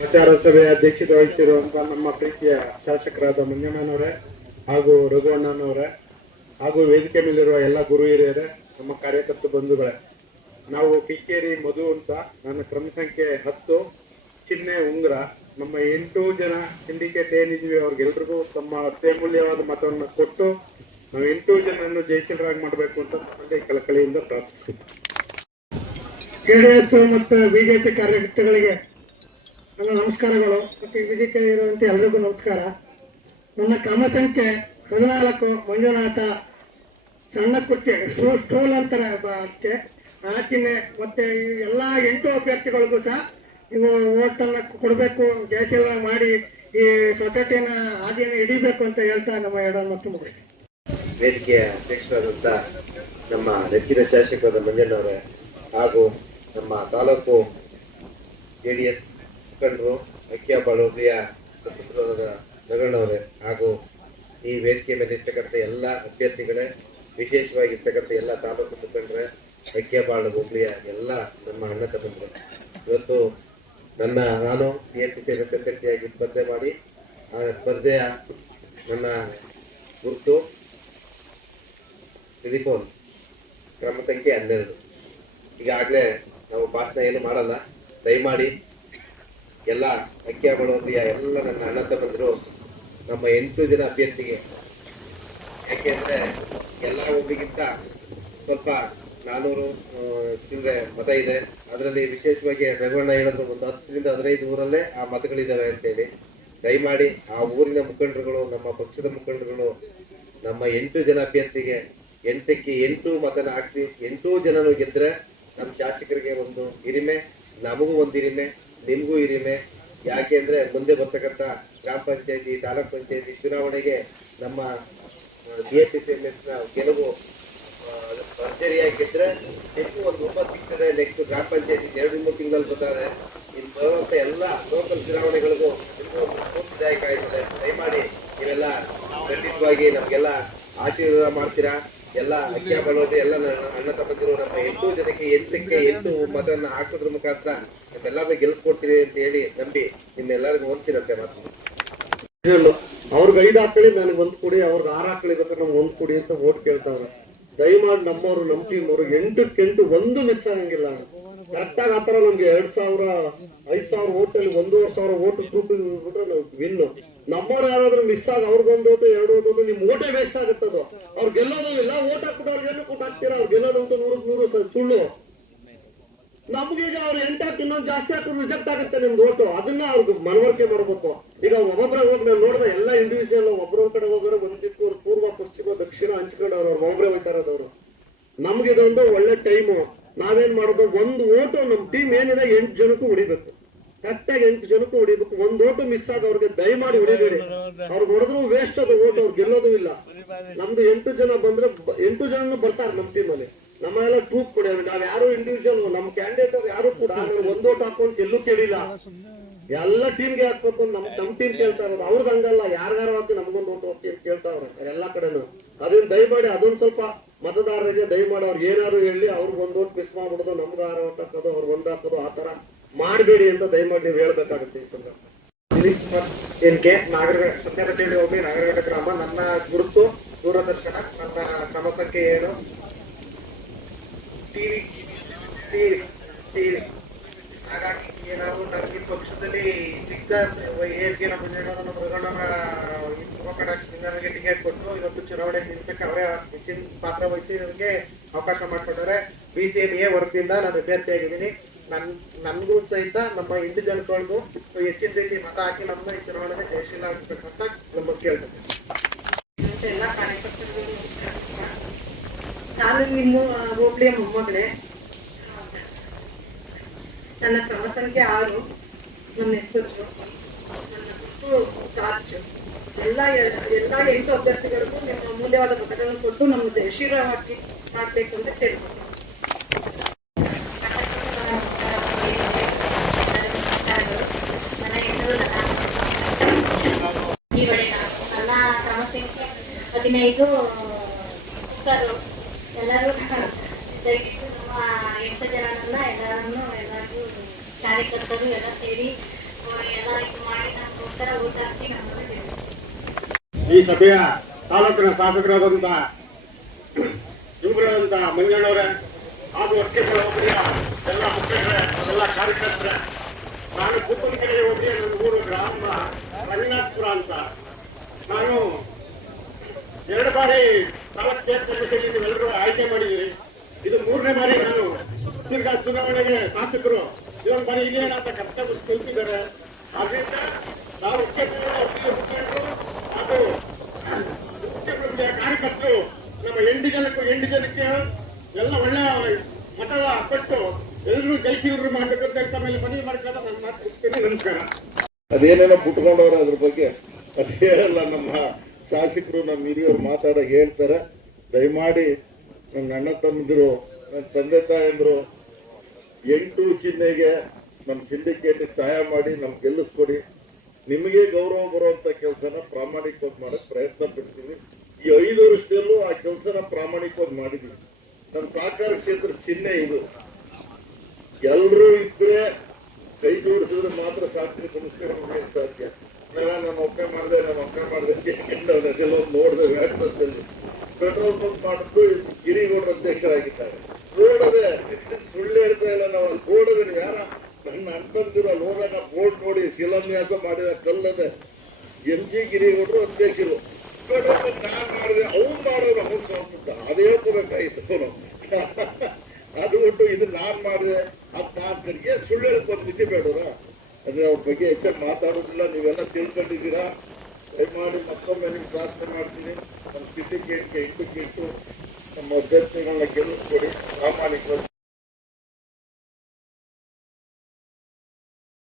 ಪ್ರಚಾರ ಸಭೆಯ ಅಧ್ಯಕ್ಷತೆ ವಹಿಸಿರುವಂತಹ ನಮ್ಮ ಪ್ರೀತಿಯ ಶಾಸಕರಾದ ಮಂಜಣ್ಣನವರೇ ಹಾಗೂ ರಘುವಣ್ಣನವರೇ ಹಾಗೂ ವೇದಿಕೆ ಮೇಲಿರುವ ಎಲ್ಲ ಗುರು ಹಿರಿಯರೇ, ನಮ್ಮ ಕಾರ್ಯಕರ್ತ ಬಂಧುಗಳೇ, ನಾವು ಕಿಕ್ಕೇರಿ ಮಧು ಅಂತ, ನನ್ನ ಕ್ರಮ ಸಂಖ್ಯೆ 10, ಚಿಹ್ನೆ ಉಂಗುರ. ನಮ್ಮ 8 ಜನ ಸಿಂಡಿಕೇಟ್ ಏನಿದ್ವಿ ಅವ್ರಿಗೆಲ್ರಿಗೂ ತಮ್ಮ ಅತ್ಯಮೂಲ್ಯವಾದ ಮತವನ್ನು ಕೊಟ್ಟು ನಾವು 8 ಜನರನ್ನು ಜಯಶೀಲರಾಗಿ ಮಾಡಬೇಕು ಅಂತ ನಮ್ಮಲ್ಲಿ ಕಳಕಳಿಯಿಂದ ಪ್ರಾರ್ಥಿಸ್ತೀವಿ. ಜೆಡಿಎಸ್ ಮತ್ತು ಬಿಜೆಪಿ ಕಾರ್ಯಕರ್ತಗಳಿಗೆ ನನ್ನ ನಮಸ್ಕಾರಗಳು ಮತ್ತು ವೇದಿಕೆ ಇರುವಂತೆ ಎಲ್ಲರಿಗೂ ನಮಸ್ಕಾರ. ನನ್ನ ಕ್ರಮ ಸಂಖ್ಯೆ 14 ಮಂಜುನಾಥ, ಸಣ್ಣ ಕುರ್ಚಿ ಸ್ಟೂಲ್ ಅಂತಾರೆ ಆಚಿನೆ. ಮತ್ತೆ ಎಲ್ಲ 8 ಅಭ್ಯರ್ಥಿಗಳಿಗೂ ಸಹ ನೀವು ಓಟನ್ನು ಕೊಡಬೇಕು, ಜಯಶೀಲ ಮಾಡಿ ಈ ಸೊಸೈಟಿನ ಹಾದಿಯನ್ನು ಹಿಡಿಬೇಕು ಅಂತ ಹೇಳ್ತಾ ನಮ್ಮ 2 ಮತ್ತು ಮುಗಿಸ್ತೀವಿ. ವೇದಿಕೆಯ ಅಧ್ಯಕ್ಷರಾದಂಥ ನಮ್ಮ ನೆಚ್ಚಿನ ಶಾಸಕರಾದ ಮಂಜಣ್ಣವರೇ ಹಾಗೂ ನಮ್ಮ ತಾಲೂಕು JDS ಮುಖಂಡರು ಅಕ್ಕಿಯಾಬಾಳು ಪ್ರಿಯ ಸಪುತ್ರರಾದ ನಗಣ್ಣವರೇ ಹಾಗೂ ಈ ವೇದಿಕೆ ಮೇಲೆ ಇರ್ತಕ್ಕಂಥ ಎಲ್ಲ ಅಭ್ಯರ್ಥಿಗಳೇ, ವಿಶೇಷವಾಗಿರ್ತಕ್ಕಂಥ ಎಲ್ಲ ತಾಲೂಕು ಮುಖಂಡರೇ, ಅಕ್ಕಿಯಾಬಾಳು ಹೋಬಳಿಯ ಎಲ್ಲ ನಮ್ಮ ಅಣ್ಣ ತಮ್ಮಂದಿರು, ಇವತ್ತು ನಾನು TNPC ಅಭ್ಯರ್ಥಿಯಾಗಿ ಸ್ಪರ್ಧೆ ಮಾಡಿ ಆ ಸ್ಪರ್ಧೆಯ ನನ್ನ ಗುರುತು ಟೆಲಿಫೋನ್ ಕ್ರಮ ಸಂಖ್ಯೆ 12. ಈಗಾಗಲೇ ನಾವು ಭಾಷಣ ಏನು ಮಾಡಲ್ಲ, ದಯಮಾಡಿ ಎಲ್ಲ ಅಕ್ಕಿಯಾಬಾಳು ಎಲ್ಲ ನನ್ನ ಅಣ್ಣ ತಮ್ಮಂದಿರು ನಮ್ಮ 8 ಜನ ಅಭ್ಯರ್ಥಿಗೆ, ಯಾಕೆಂದ್ರೆ ಎಲ್ಲ ಒಬ್ರಿಗಿಂತ ಸ್ವಲ್ಪ 400 ಚಿಲ್ಲರೆ ಮತ ಇದೆ. ಅದರಲ್ಲಿ ವಿಶೇಷವಾಗಿ ರಘುವಣ್ಣ ಹೇಳೋದು ಒಂದು 10ರಿಂದ 15 ಊರಲ್ಲೇ ಆ ಮತಗಳಿದ್ದಾವೆ ಅಂತೇಳಿ, ದಯಮಾಡಿ ಆ ಊರಿನ ಮುಖಂಡರುಗಳು, ನಮ್ಮ ಪಕ್ಷದ ಮುಖಂಡರುಗಳು ನಮ್ಮ 8 ಜನ ಅಭ್ಯರ್ಥಿಗೆ 8ಕ್ಕೆ 8 ಮತನ ಹಾಕಿಸಿ 8 ಜನನು ಗೆದ್ರೆ ನಮ್ಮ ಶಾಸಕರಿಗೆ ಒಂದು ಹಿರಿಮೆ, ನಮಗೂ ಒಂದು ಹಿರಿಮೆ, ನಿಮಗೂ ಹಿರಿಮೆ. ಯಾಕೆ ಅಂದ್ರೆ ಮುಂದೆ ಬರ್ತಕ್ಕಂಥ ಗ್ರಾಮ ಪಂಚಾಯತಿ, ತಾಲೂಕ್ ಪಂಚಾಯತಿ ಚುನಾವಣೆಗೆ ನಮ್ಮ BFPCMS ಗೆಲುವು ಭರ್ಜರಿಯಾಗಿ ಗೆದ್ರೆ ಹೆಚ್ಚು ಒಂದು ಹುಮ್ಮಸ್ ಸಿಗ್ತದೆ. ನೆಕ್ಸ್ಟ್ ಗ್ರಾಮ ಪಂಚಾಯತಿ 2-3 ತಿಂಗಳಲ್ಲಿ ಬರ್ತಾರೆ. ಇನ್ನು ಬರುವಂತ ಎಲ್ಲ ಲೋಕಲ್ ಚುನಾವಣೆಗಳಿಗೂ ಸ್ಫೂರ್ತಿದಾಯಕ ಆಯ್ತದೆ. ದಯಮಾಡಿ ನೀವೆಲ್ಲ ಖಂಡಿತವಾಗಿ ನಮ್ಗೆಲ್ಲ ಆಶೀರ್ವಾದ ಮಾಡ್ತೀರಾ. ಎಲ್ಲ ಅಕ್ಕಿಯಾಬಾಳು ಎಲ್ಲ ಅಣ್ಣ ತಮ್ಮಂದಿರು ನಮ್ಮ 8 ಜನಕ್ಕೆ 8ಕ್ಕೆ 8 ಮತನ್ನ ಹಾಕ್ಸೋದ್ರ ಮುಖಾಂತರ ನಿಮ್ಮೆಲ್ಲರೂ ಗೆಲ್ಸ್ಕೊಡ್ತೀರಿ ಅಂತ ಹೇಳಿ ನಂಬಿ ನಿಮ್ಮೆಲ್ಲರಿಗೂ ಹೊಂದ್ತಿರತ್ತೆ. ಮಾತು ಅವ್ರಿಗೆ 5 ಹಾಕಳಿ, ನನಗೆ 1 ಕೊಡಿ, ಅವ್ರಿಗೆ 6 ಹಾಕಳಿ ಬೇಕಾದ್ರೆ ನಮ್ಗೆ 1 ಕೊಡಿ ಅಂತ ಓಟ್ ಕೇಳ್ತಾವ್ರೆ. ದಯಮಾಡಿ ನಮ್ಮವ್ರು, ನಮ್ಮ ಟೀಮ್ ಅವರು 8ಕ್ಕೆ 8 ಒಂದು ಮಿಸ್ ಆಗಂಗಿಲ್ಲ. ಕರೆಕ್ಟಾಗಿ ಆತರ ನಮ್ಗೆ 2,000-5,000 ಓಟಲ್ಲಿ 1,500 ಓಟ್ ಗ್ರೂಪ್ ಬಿಟ್ರೆ ನಾವು ವಿನ್ನು. ನಮ್ಮವ್ರು ಯಾರಾದ್ರೂ ಮಿಸ್ ಆಗಿ ಅವ್ರಿಗೊಂದು ಓಟು 2 ಓಟು ನಿಮ್ ಓಟೇ ವೇಸ್ಟ್ ಆಗುತ್ತದು. ಅವ್ರು ಗೆಲ್ಲೋದು ಇಲ್ಲ, ಓಟ್ ಹಾಕ್ಬಿಟ್ಟು ಅವ್ರಿಗೆ ಕೊಟ್ಟು ಹಾಕ್ತೀರಾ. ಅವ್ರು ಗೆಲ್ಲೋದಂತೂ 100% ಸುಳ್ಳು. ನಮ್ಗೀಗ ಅವ್ರು 8 ಹಾಕಿ ಇನ್ನೊಂದು ಜಾಸ್ತಿ ಹಾಕಿದ್ರು ರಿಜೆಕ್ಟ್ ಆಗುತ್ತೆ ನಿಮ್ದು ಓಟು. ಅದನ್ನ ಅವ್ರಿಗೆ ಮನವರಿಕೆ ಮಾಡ್ಬೇಕು. ಈಗ ಒಬ್ಬೊಬ್ಬರ ಹೋಗಿ ನಾವು ನೋಡಿದ್ರೆ ಎಲ್ಲ ಇಂಡಿವಿಜುವಲ್ ಒಬ್ಬರ ಕಡೆ ಹೋಗೋರು ಒಂದು ದಿಕ್ಕು, ಪೂರ್ವ, ಪಶ್ಚಿಮ, ದಕ್ಷಿಣ ಹಂಚ್ಕೊಂಡು ಅವ್ರು ಒಬ್ಬರೇ ಹೋಗ್ತಾ ಇರೋದವ್ರು. ನಮ್ಗಿದೊಂದು ಒಳ್ಳೆ ಟೈಮು. ನಾವೇನ್ ಮಾಡೋದು, 1 ಓಟು ನಮ್ಮ ಟೀಮ್ ಏನಿದೆ 8 ಜನಕ್ಕೂ ಹೊಡಿಬೇಕು. ಕರೆಕ್ಟಾಗಿ 8 ಜನಕ್ಕೂ ಹೊಡಿಬೇಕು. 1 ಓಟು ಮಿಸ್ ಆಗ ಅವ್ರಿಗೆ ದಯಮಾಡಿ ಹೊಡಿಬೇಡಿ. ಅವ್ರಿಗೆ ಹೊಡೆದ್ರು ವೇಸ್ಟ್ ಅದು ಓಟು, ಅವ್ರು ಗೆಲ್ಲೋದು ಇಲ್ಲ. ನಮ್ದು 8 ಜನ ಬಂದ್ರೆ 8 ಜನನು ಬರ್ತಾರೆ ನಮ್ಮ ಟೀಮಲ್ಲಿ. ನಮ್ಮೆಲ್ಲ ಟ್ರೂಪ್ ಕೊಡಿ. ನಾವ್ ಯಾರು ಇಂಡಿವಿಜುವಲ್ ನಮ್ಮ ಕ್ಯಾಂಡಿಡೇಟ್ ಅವ್ರು ಯಾರು ಕೂಡ 1 ಓಟ್ ಹಾಕೊಂಡು ಎಲ್ಲೂ ಕೇಳಿಲ್ಲ. ಎಲ್ಲ ಟೀಮ್ಗೆ ಹಾಕ್ಬೇಕು ಅಂತ ನಮ್ ಟೀಮ್ ಕೇಳ್ತಾ ಇರೋದು. ಅವ್ರದ್ದು ಹಂಗಲ್ಲ, ಯಾರ್ಯಾರು ಹಾಕಿ ನಮ್ಗೊಂದು ಓಟ್ ಹೋಗ್ತಿ ಅಂತ ಕೇಳ್ತಾವ್ರೆ ಎಲ್ಲಾ ಕಡೆನು. ಅದನ್ನ ದಯಮಾಡಿ ಅದೊಂದ್ ಸ್ವಲ್ಪ ಮತದಾರರಿಗೆ ದಯಮಾಡಿ ಅವ್ರಿಗೆ ಏನಾದ್ರು ಹೇಳಿ, ಅವ್ರಿಗೆ 1 ಓಟ್ ಮಿಸ್ ಮಾಡ್ಬಿಡೋದು, ನಮ್ಗೆ 6 ಓಟ್ ಹಾಕೋದು, ಅವ್ರಿಗೆ 1 ಹಾಕೋದು, ಆ ತರ ಮಾಡಬೇಡಿ ಅಂತ ದಯಮಾಡಿ ನೀವು ಹೇಳ್ಬೇಕಾಗುತ್ತೆ ಈ ಸಂದರ್ಭ. ದಿಲೀಪ್ ಕುಮಾರ್ NK, ಸತ್ಯನಹಳ್ಳಿ ಹೋಗಿ ನಾಗರಘಟ್ಟ ಗ್ರಾಮ. ನನ್ನ ಗುರುತು ದೂರದರ್ಶನ. ನನ್ನ ಕ್ರಮ ಸಂಖ್ಯೆ 7, ಟಿವಿ. ಹಾಗಾಗಿ ನಾವು ನಮ್ಗೆ ಪಕ್ಷದಲ್ಲಿ ಚಿಕ್ಕ ಏಜ್ಗೆ ನಮ್ಮ ಮೃಗಣ್ಣನ ಸಿಂಗರ್ಗೆ ಟಿಕೆಟ್ ಕೊಟ್ಟು ಇವತ್ತು ಚುನಾವಣೆ ನಿಲ್ಲಿಸಕ್ಕೆ ಅವರೇ ಹೆಚ್ಚಿನ ಪಾತ್ರ ವಹಿಸಿ ನನಗೆ ಅವಕಾಶ ಮಾಡಿಕೊಟ್ಟಾರೆ. BCMA ವರ್ಗದಿಂದ ನಾನು ಅಭ್ಯರ್ಥಿಯಾಗಿದ್ದೀನಿ. ನನ್ಗೂ ಸಹಿತ ನಮ್ಮ 8 ಜನಗಳಿಗೂ ಹೆಚ್ಚಿನ ರೀತಿ ಮತ ಹಾಕಿ ನಮ್ಮ ಈ ಚುನಾವಣೆಗೆ ಜಯಶೀಲ ಆಗಬೇಕಂತ ನಮ್ಮ ಕೇಳ್ತೇನೆ. ಎಲ್ಲ ಕಾರ್ಯಕರ್ತರಿಗೂ ನಾನು ನಿಮ್ಮ ಹೋಬಳಿಯ ಮೊಮ್ಮಗಳೇ. ನನ್ನ ಕ್ರಮ ಸಂಖ್ಯೆ 6, ನನ್ನ ಹೆಸರು, ನನ್ನ ಗುರುತು ಟಾರ್ಚ್. ಎಲ್ಲ 8 ಅಭ್ಯರ್ಥಿಗಳಿಗೂ ನಿಮ್ಮ ಅಮೂಲ್ಯವಾದ ಮತಗಳನ್ನು ಕೊಟ್ಟು ನಮ್ಮ ಜಯಶೀಲ ಮಾಡಬೇಕು ಅಂತ ಕೇಳ್ಬೋದು. ನನ್ನ ಕ್ರಮ ಸಂಖ್ಯೆ 15 ಕುಕ್ಕರು. ಎಲ್ಲರೂ ದಯವಿಟ್ಟು ನಮ್ಮ 8 ಜನರನ್ನ ಎಲ್ಲರೂ ಕಾರ್ಯಕರ್ತರು ಎಲ್ಲ ಸೇರಿ ಈ ಸಭೆಯ ತಾಲೂಕಿನ ಶಾಸಕರಾದಂತ ಯುವಕರಾದಂತ ಮಂಜಣ್ಣವರೇ ಹಾಗೂ ಅರ್ಕೆಗಳ ಹೋಬಳಿಯ ಎಲ್ಲ ಮುಖಂಡರೇ, ಎಲ್ಲ ಕಾರ್ಯಕರ್ತರೇ, ನಾನು ಪುತ್ತನಕೆರೆ ಹೋಬಳಿಯ ನನ್ನ ಊರು ಗ್ರಾಮ ರಂಗನಾಥಪುರ ಅಂತ. ನಾನು 2 ಬಾರಿ ತಾಲೂಕು ಸಭೆಯಲ್ಲಿ ನೀವೆಲ್ಲರೂ ಆಯ್ಕೆ ಮಾಡಿದ್ದೀರಿ. ಇದು 3ನೇ ಬಾರಿ ನಾನು ತಿರ್ಗಾ ಚುನಾವಣೆಗೆ ಶಾಸಕರು ಇದೊಂದು ಬಾರಿ ಇದೇನ ಅಂತ ಕರ್ತವ್ಯ ಕಲ್ತಿದ್ದಾರೆ. ಆದ್ರಿಂದ ನಾವು ಮುಖಂಡರು ಹಾಗೂ ಕಾರ್ಯಕರ್ತರು ನಮ್ಮ 8 ಜನಕ್ಕೆ ಎಲ್ಲ ಒಳ್ಳೆ ಮತದ ಕೊಟ್ಟು ಎಲ್ಲರೂ ಜೈಸಿದ್ರು ಮಾಡ್ಬೇಕಂತ ತಮ್ಮಲ್ಲಿ ಮನವಿ ಮಾಡ್ಕೊಂಡು ನನ್ನ ಮಾತು ಮುಗಿಸ್ತೇನೆ. ನಮಸ್ಕಾರ. ಅದೇನೇನೋ ಬಿಟ್ಕೊಂಡವ್ರೆ ಅದ್ರ ಬಗ್ಗೆ ಅದು ಹೇಳಲ್ಲ. ನಮ್ಮ ಶಾಸಕರು ನಮ್ಮ ಹಿರಿಯರು ಹೇಳ್ತಾರೆ. ದಯಮಾಡಿ ನನ್ನ ಅಣ್ಣ ತಮ್ಮಂದಿರು, ನನ್ನ ತಂದೆ ತಾಯಂದ್ರು 8 ಚಿಹ್ನೆಗೆ ನಮ್ಮ ಸಿಂಡಿಕೇಟ್ ಸಹಾಯ ಮಾಡಿ ನಮ್ಗೆ ಗೆಲ್ಲಿಸ್ಕೊಡಿ. ನಿಮಗೆ ಗೌರವ ಬರುವಂತ ಕೆಲಸನ ಪ್ರಾಮಾಣಿಕವಾಗಿ ಮಾಡಕ್ ಪ್ರಯತ್ನ ಪಡ್ತೀವಿ. ಈ 5 ವರ್ಷದಲ್ಲೂ ಆ ಕೆಲಸನ ಪ್ರಾಮಾಣಿಕವಾಗಿ ಮಾಡಿದ್ವಿ. ನಮ್ಮ ಸಹಕಾರ ಕ್ಷೇತ್ರ ಚಿಹ್ನೆ ಇದು. ಎಲ್ರೂ ಇದ್ರೆ ಕೈ ಜೋಡಿಸಿದ್ರೆ ಮಾತ್ರ ಸಹಕಾರಿ ಸಂಸ್ಥೆ ಉಳಿಯಕ್ಕೆ ಸಾಧ್ಯ. ನನ್ನ ಒಪ್ಪೆ ಮಾಡಿದೆ ಅದೆಲ್ಲ ನೋಡಿದೆ ವ್ಯಾಟ್ಸಪ್ಪಲ್ಲಿ. ಪೆಟ್ರೋಲ್ ಬಂಕ್ ಮಾಡಿದ್ದು ಗಿರಿಗೌಡರ ಅಧ್ಯಕ್ಷರಾಗಿದ್ದಾರೆ. ಬೋರ್ಡದೆ ಸುಳ್ಳು ಹೇಳ್ತಾ ಇಲ್ಲ ನಾವು. ಅಲ್ಲಿ ಬೋರ್ಡದೆ ಯಾರ ನನ್ನ ಅನ್ಕೊಂತಿರೋ ಅಲ್ಲಿ ಹೋದಾಗ ಬೋರ್ಡ್ ನೋಡಿ ಶಿಲಾನ್ಯಾಸ ಮಾಡಿದ ಕಲ್ಲದೆ MG ಗಿರಿಗೌಡರು ಅಧ್ಯಕ್ಷರು. ಪೆಟ್ರೋಲ್ ಬಂಕ್ ನಾನು ಮಾಡಿದೆ, ಅವ್ರು ಮಾಡೋರು ಅವ್ರು ಸ್ವಂತ ಅದೇ ಹೇಳ್ಕೋಬೇಕಾಗಿತ್ತು ಅವನು. ಅದು ಬಿಟ್ಟು ಇದು ನಾನ್ ಮಾಡಿದೆ ಅದ್ ನಾನ್ ಕಡೆಗೆ ಸುಳ್ಳು ಹೇಳಕ್ ಒಂದು ಮಿತಿ ಬೇಡವ್ರ. ಅದೇ ಅವ್ರ ಬಗ್ಗೆ ಹೆಚ್ಚಾಗಿ ಮಾತಾಡೋದಿಲ್ಲ, ನೀವೆಲ್ಲ ತಿಳ್ಕೊಂಡಿದ್ದೀರಾ. ದಯಮಾಡಿ ಮತ್ತೊಮ್ಮೆ ನಿಮ್ಗೆ ಪ್ರಾರ್ಥನೆ ಮಾಡ್ತೀನಿ. ನಮ್ಮ ಸಿಂಡಿಕೇಟ್ಗೆ ಇಟ್ಟು ನಮ್ಮ ಅಭ್ಯರ್ಥಿಗಳನ್ನ ಗೆಲ್ಲಿಸ್ಕೊಡಿ ಪ್ರಾಮಾಣಿಕವಾಗಿ.